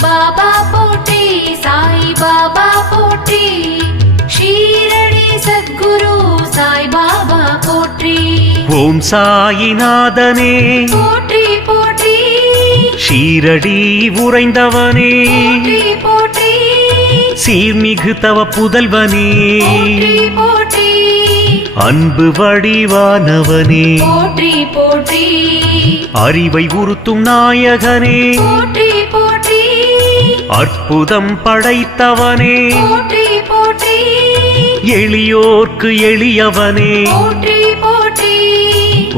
பாபா போற்றி சாய் பாபா போற்றி. ஷீரடி சத்குரு சாய் பாபா போற்றி. ஓம் சாயிநாதனே. போற்றி போற்றி. ஷீரடி உறைந்தவனே. போற்றி சீர்மிகு தவ புதல்வனே. போற்றி. அன்பு வடிவானவனே. போற்றி போற்றி. அறிவை உறுத்தும் நாயகனே. போற்றி அற்புதம் படைத்தவனே. போற்றி போற்றி. எளியோர்க்கு எளியவனே. போற்றி போற்றி.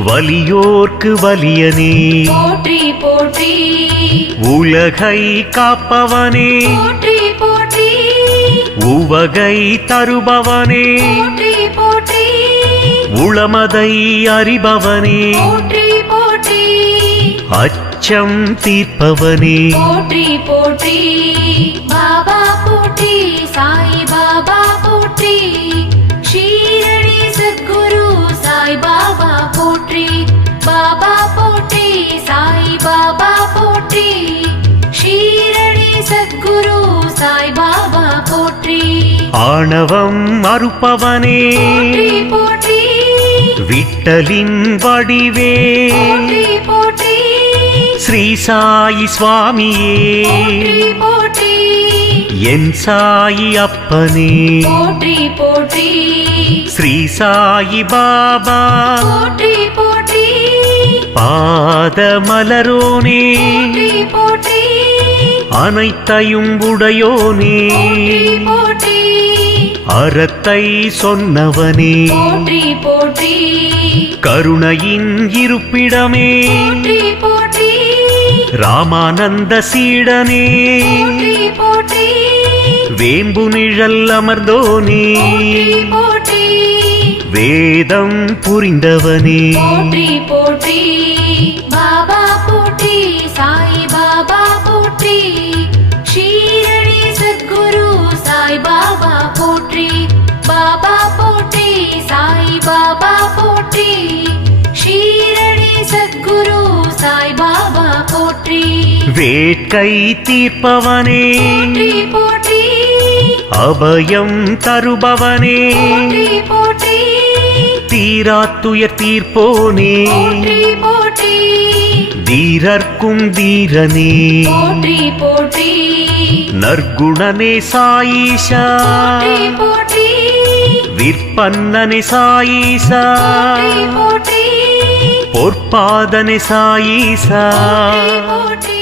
வலியோர்க்கு வலியனே. போற்றி போற்றி. உலகை காப்பவனே. போற்றி போற்றி. உவகை தருபவனே. போற்றி போற்றி. உளமதை அறிபவனே. போற்றி போற்றி. அச்சம் தீர்ப்பவனே. போற்றி போற்றி. பாபா போற்றி சாய் பாபா போற்றி. ஷீரடி சத்குரு சாய் பாபா போற்றி. பாபா போற்றி சாய் பாபா போற்றி. ஷீரடி சத்குரு சாய் பாபா போற்றி. ஆணவம் மறுப்பவனே போற்றி விட்டலின் வடிவே. போற்றி. ஸ்ரீ சாயி சுவாமியே. என் சாயி அப்பனே. போற்றி போற்றி. ஸ்ரீ சாயி பாபா. போற்றி போற்றி. பாத மலரோனே போற்றி. அனைத்தையும் உடையோனே. போற்றி. அறத்தை சொன்னவனே. போற்றி போற்றி. கருணையின் இருப்பிடமே. போற்றி ராமானந்த சீடனே. வேம்பு நிழல் அமர்ந்தோனே. வேதம் புரிந்தவனே. போற்றி போற்றி. போற்றி. வேட்கை தீர்ப்பவனே. போற்றி அபயம் தருபவனே. போற்றி தீராத்துயர் தீர்ப்போனே. தீரர்க்கும் தீரனே போற்றி போற்றி. நற்குணனே சாயிஷா. விற்பன்னனே சாயிசா போற்றி. போற்றி பொற்பாதனே சாயிசா போற்றி